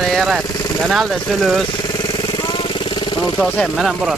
det är rätt. Den är alldeles för lös. Man får ta oss hem med den bara.